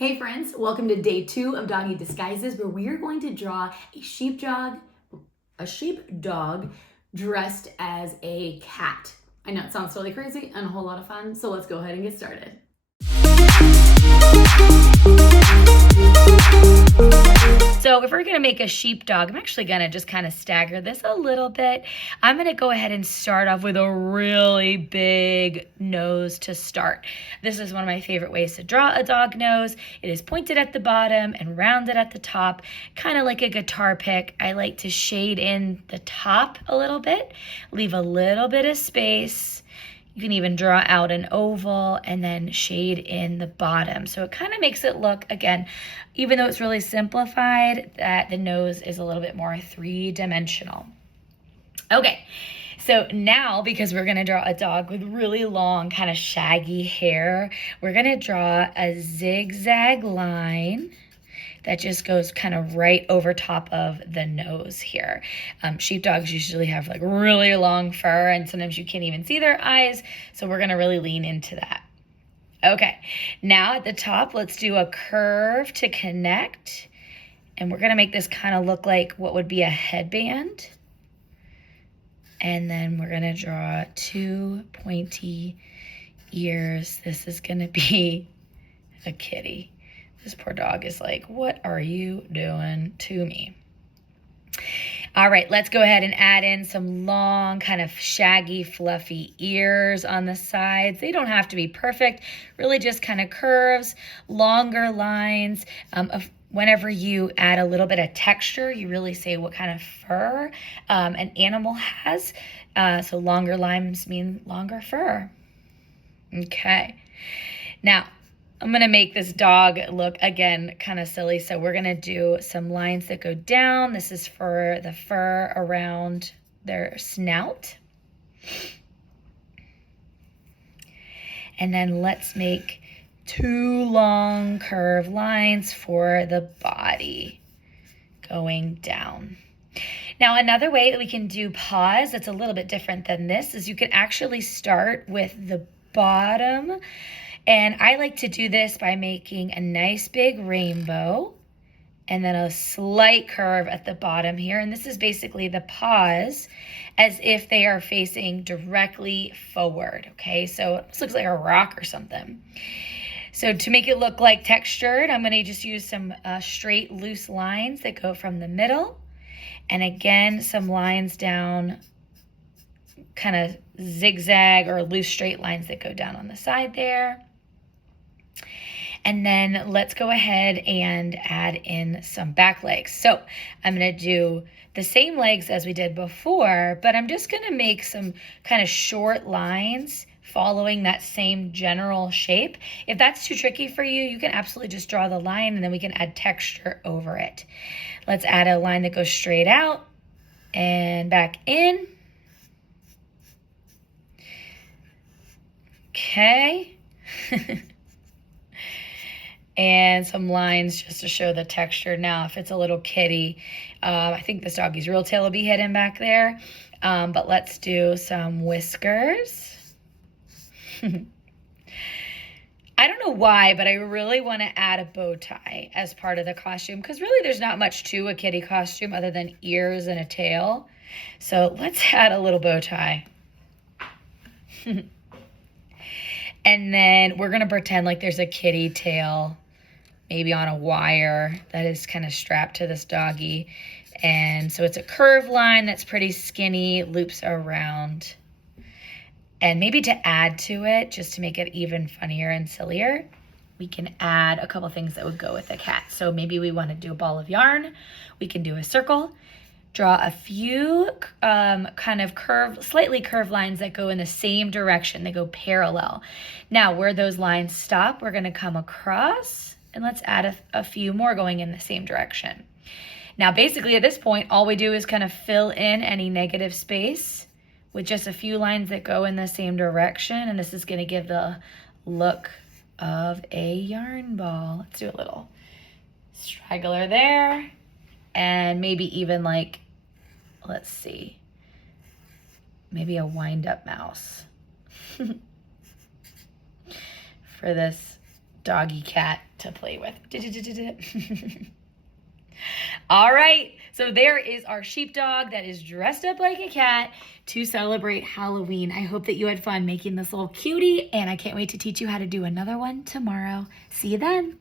Hey friends, welcome to day 2 of Doggy Disguises, where we are going to draw a sheepdog dressed as a cat. I know it sounds totally crazy and a whole lot of fun, so let's go ahead and get started. So if we're gonna make a sheepdog, I'm actually gonna just kind of stagger this a little bit. I'm gonna go ahead and start off with a really big nose to start. This is one of my favorite ways to draw a dog nose. It is pointed at the bottom and rounded at the top, kind of like a guitar pick. I like to shade in the top a little bit, leave a little bit of space. You can even draw out an oval and then shade in the bottom. So it kind of makes it look, again, even though it's really simplified, that the nose is a little bit more three-dimensional. Okay, so now because we're gonna draw a dog with really long, kind of shaggy hair, we're gonna draw a zigzag line that just goes kind of right over top of the nose here. Sheepdogs usually have like really long fur, and sometimes you can't even see their eyes, so we're gonna really lean into that. Okay, now at the top, let's do a curve to connect, and we're gonna make this kind of look like what would be a headband. And then we're gonna draw two pointy ears. This is gonna be a kitty. This poor dog is like, what are you doing to me? All right, let's go ahead and add in some long, kind of shaggy, fluffy ears on the sides. They don't have to be perfect, really just kind of curves, longer lines. Whenever you add a little bit of texture, you really say what kind of fur an animal has. So longer lines mean longer fur. Okay, now, I'm gonna make this dog look, again, kind of silly. So we're gonna do some lines that go down. This is for the fur around their snout. And then let's make two long curved lines for the body going down. Now, another way that we can do paws that's a little bit different than this is you can actually start with the bottom. And I like to do this by making a nice big rainbow and then a slight curve at the bottom here. And this is basically the paws as if they are facing directly forward, okay? So this looks like a rock or something. So to make it look like textured, I'm gonna just use some straight, loose lines that go from the middle. And again, some lines down, kind of zigzag or loose straight lines that go down on the side there. And then let's go ahead and add in some back legs. So I'm gonna do the same legs as we did before, but I'm just gonna make some kind of short lines following that same general shape. If that's too tricky for you, you can absolutely just draw the line and then we can add texture over it. Let's add a line that goes straight out and back in. Okay. And some lines just to show the texture. Now, if it's a little kitty, I think this doggy's real tail will be hidden back there. But let's do some whiskers. I don't know why, but I really want to add a bow tie as part of the costume because really there's not much to a kitty costume other than ears and a tail. So let's add a little bow tie. And then we're going to pretend like there's a kitty tail, maybe on a wire that is kind of strapped to this doggy. And so it's a curved line that's pretty skinny, loops around. And maybe to add to it, just to make it even funnier and sillier, we can add a couple things that would go with the cat. So maybe we want to do a ball of yarn. We can do a circle. Draw a few kind of slightly curved lines that go in the same direction. They go parallel. Now, where those lines stop, we're gonna come across and let's add a few more going in the same direction. Now, basically at this point, all we do is kind of fill in any negative space with just a few lines that go in the same direction. And this is gonna give the look of a yarn ball. Let's do a little straggler there. And maybe even like, let's see, maybe a wind-up mouse for this doggy cat to play with. All right, so there is our sheepdog that is dressed up like a cat to celebrate Halloween. I hope that you had fun making this little cutie, and I can't wait to teach you how to do another one tomorrow. See you then.